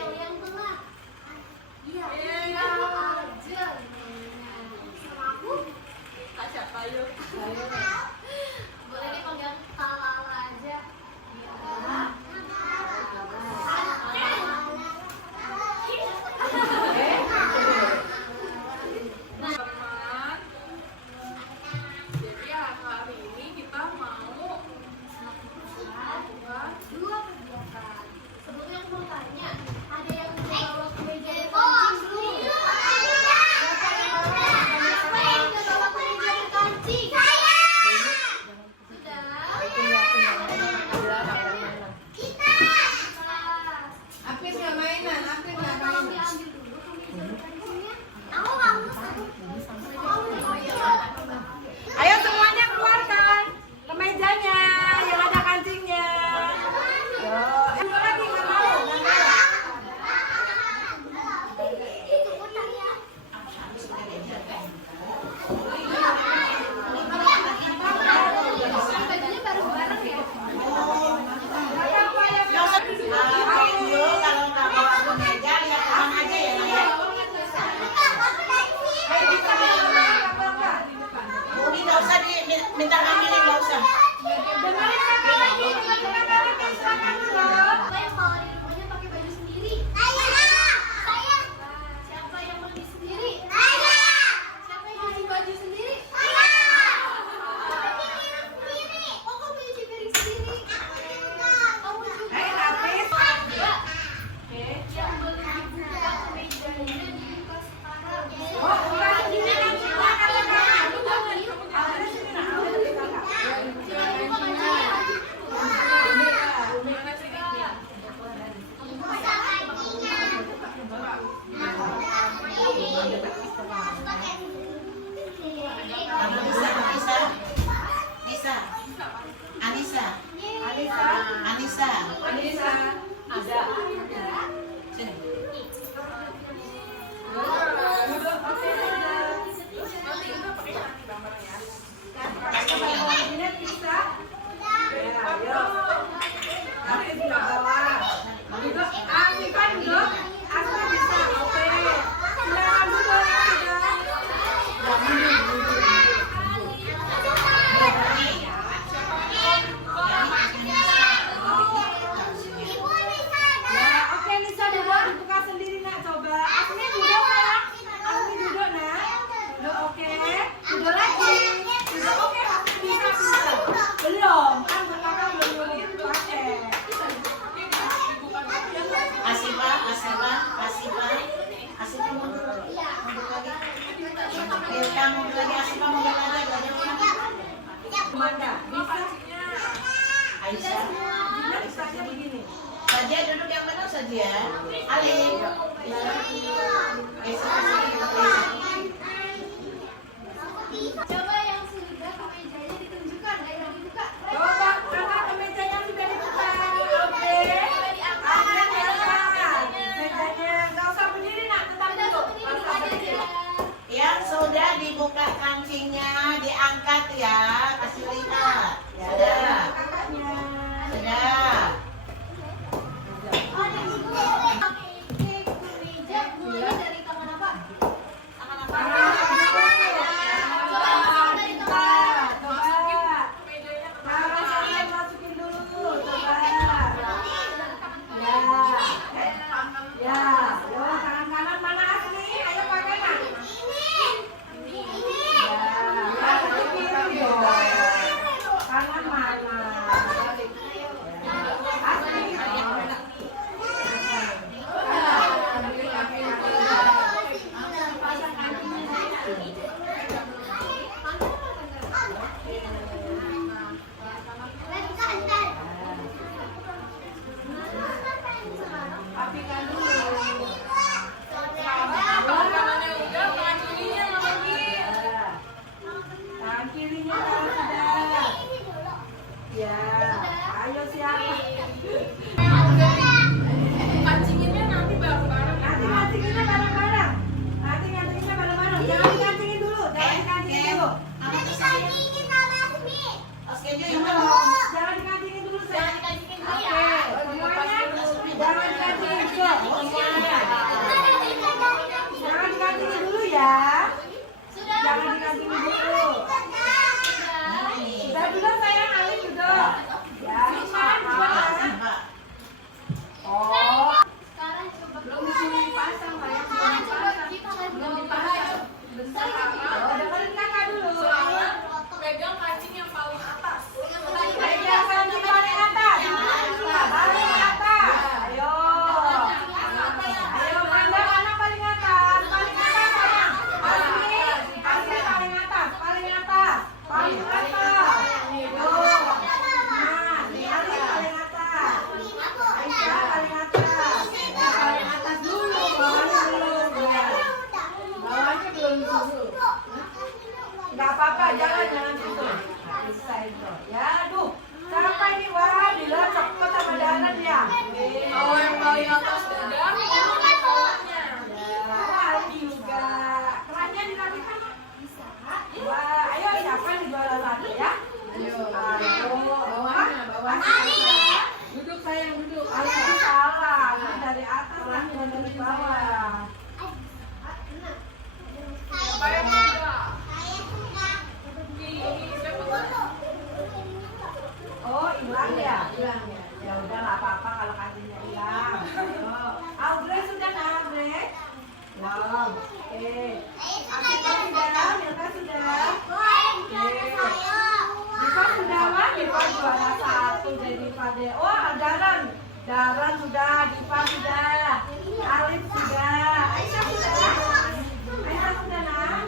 mobil lagi, Asma mobil aja, belajar mana? Manda, bisa Aisyah. Aisyah begini. Saja duduk yang benar saja ya. Alif. Coba yang sudah kemejanya ditunjukkan, ayo dibuka. Coba kakak kemejanya sudah dibuka. Oke. Angkat mejanya. Nggak usah berdiri nak, tetap duduk. Nggak usah berdiri. Yang sudah dibuka kancingnya diangkat ya, kasih lihat. Sudah. Kakaknya. Sudah. Oh, yang ibu. Oke, kemeja mulai dari tangan apa? Tangan apa? Masukin dulu, coba. Ya, tangan kanan mana Asli? Ayo pakai nak. Kanan mana? Asli. Papikan dulu. Tangan kirinya sudah. Ya, ayo siapa? Pancinginnya nanti bareng-bareng. Nanti ngancinginnya bareng-bareng. Nanti ngancinginnya bareng-bareng. Jangan dikancingin dulu. Jangan dikancingin dulu. Oke, Jangan dikancingin dulu. Jangan dikancingin dulu ya. Semuanya jangan dikancingin dulu. Semuanya. Jangan dikancingin dulu ya. Jangan dikancingin dulu. Sudah dulu sayang, Alif duduk. Ya, Isma. Oh. Sekarang coba Belum disuruh dipasang, sayang. Belum dipasang. Belum dipasang. bentar Oh, dengerin kakak dulu. Pegang kancing yang paling atas. Pegang kancing paling atas. Paling atas. Ayo. Ayo, pandang anak paling atas. Paling atas, sayang. Asli paling atas. Paling atas. Paling atas. Ayo. Nah, Asli paling atas. Aisyah paling atas. Paling atas dulu, bawahnya belum. Ya. Bawahnya belum disusul. Nggak apa-apa, jangan susul. Bisa itu. Ya, aduh. Siapa ini? Wah, bila cepet sama Danan ya. Kalau yang paling atas udah, ini kolaknya. Wah, juga. Kerannya dirapikan. Bisa. Wah, ayo siapa yang jualan lagi ya? Ayo. Bawahnya. Duduk sayang, duduk. Ayo salah. Ini dari atas lah, bukan dari bawah. Siapa yang muda? Oh, hilang ya? Hilang ya. Ya udah nggak apa-apa kalau kancingnya hilang. Oh, Audrey sudah nggak Audrey? Belum. Oke. Asika sudah, Milka sudah. Diva sudah kan? Diva juara 1 dari Diva deh. Oh, Daran. Daran sudah, Diva sudah. Alif sudah. Aisyah sudah. Aisyah sudah nah.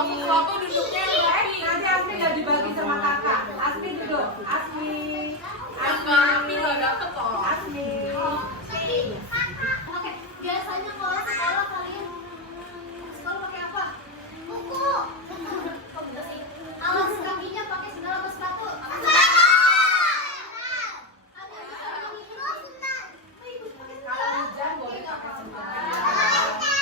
Kalau sesuatu duduknya yang rapi. Nanti Asmi gak dibagi sama kakak. Asmi duduk. Asmi. Rapi nggak dapet loh. Asmi. Oke, biasanya kalau sekolah kalian sekolah pakai apa? Buku. Kok bisa sih? Alas kakinya pakai sandal atau sepatu? Kalau hujan boleh pakai sendal.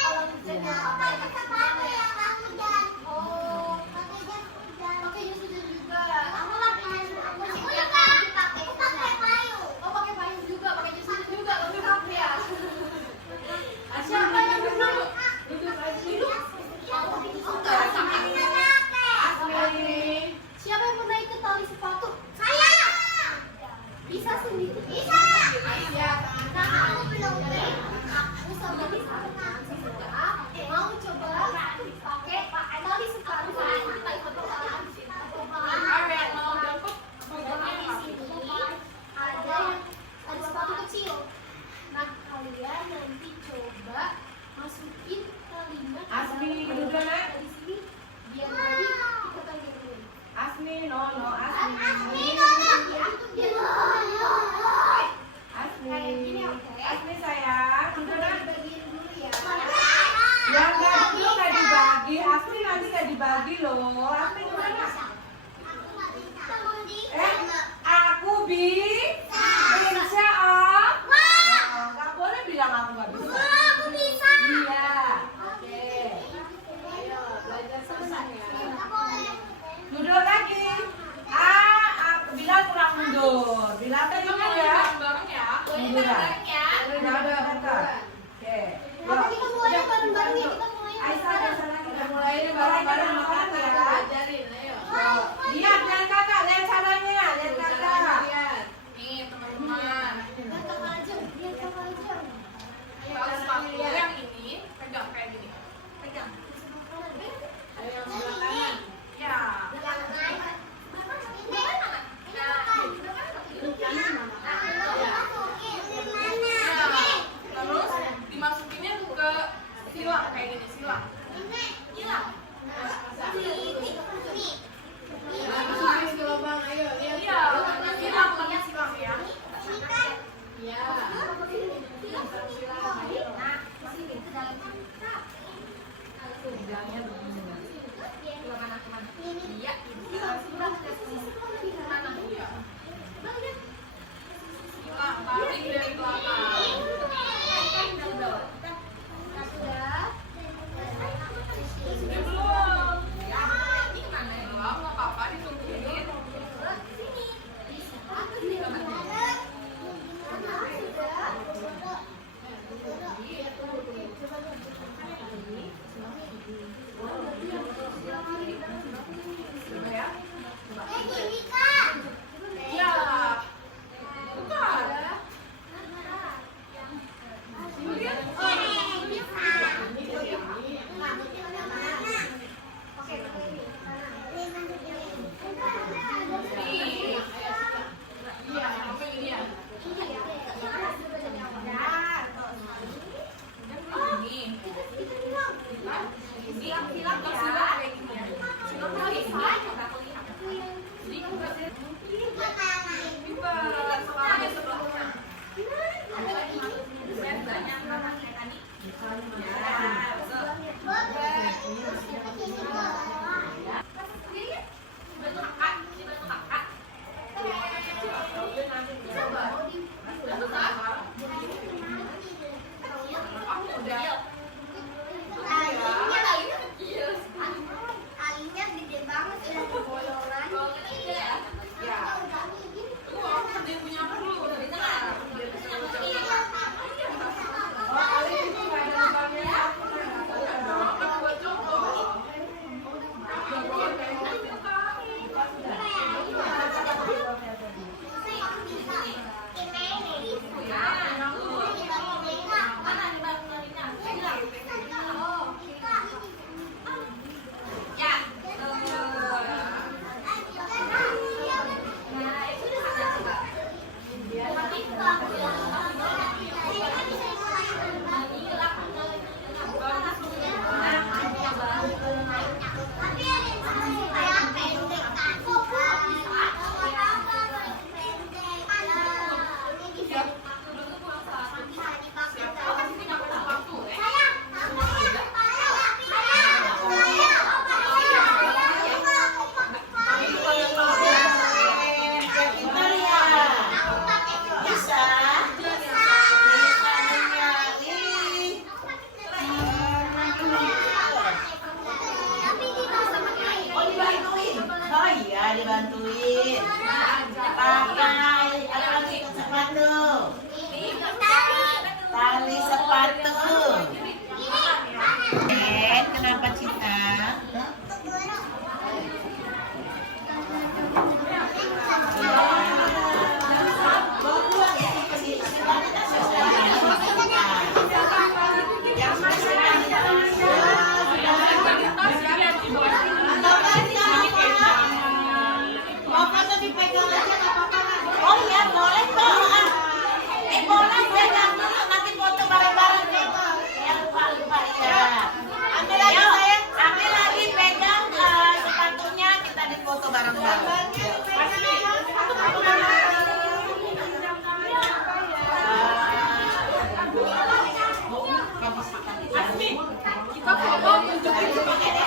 Kalau hujan ya pakai sepatu ya, Kak hujan. Oh, pakai jas hujan. Pakai jas hujan juga. Aku juga pakai payung. Oh, pakai payung juga, pakai jas hujan juga, tapi pakai ya. Siapa yang dulu? Duduk Asmi. Siapa yang pernah ikut tali sepatu? Saya. Bisa sendiri. Bisa. Nah, aku belum. Aku sama bisa. Mau coba pakai tali sepatu. Alright, mau dapet. Di sini ada sepatu kecil. Nah, kalian nanti coba masukin talinya ke Asmi, dalam duduk, Nak. dari sini biar tadi ikutan dulu. Asmi, no, Asmi. Asmi. Asmi sayang, duduk Nak. Bagiin dulu ya. Ya enggak dulu gak dibagi. Asmi nanti gak dibagi loh. Asmi duduk Nak. Aku bisa om. Gak boleh bilang aku gak bisa. Iya. Oke. Ayo belajar sama ya. Duduk lagi. Aku bilang kurang mundur. Bilang tadi Kita ya. bareng ya. Munduran. Udah betul. Oke. Oke, kita mulai bareng-bareng ya. Kita mulai. Aisyah sana kita mulainya bareng-bareng makan ya. Lihat kakak, lihat caranya, lihat kakak. Nih teman-teman. Lihat kakak aja. Lihat kakak aja. Kalau sepatu yang ini pegang kayak gini. Pegang. Sebelah kanan. Ayo yang sebelah kanan. Ya. Terus dimasukinnya tuh ke silang kayak gini, silang. Iya. Iya, silang pakai silang ya. Iya, silang tarik dari belakang. Sudah belum? Ya, ini mana yang belum? Nggak apa-apa ditungguin. Coba ya. Iya. Bukan. Iya, apa ini ya? Ini. Silang kayak gini ya. Silang kayak gini. Jadi bebas soalnya sebelahnya. Banyak anak kayak tadi. Ya, bantu kakak, bantu kakak. Bantu kakak. Aku udah. Pakai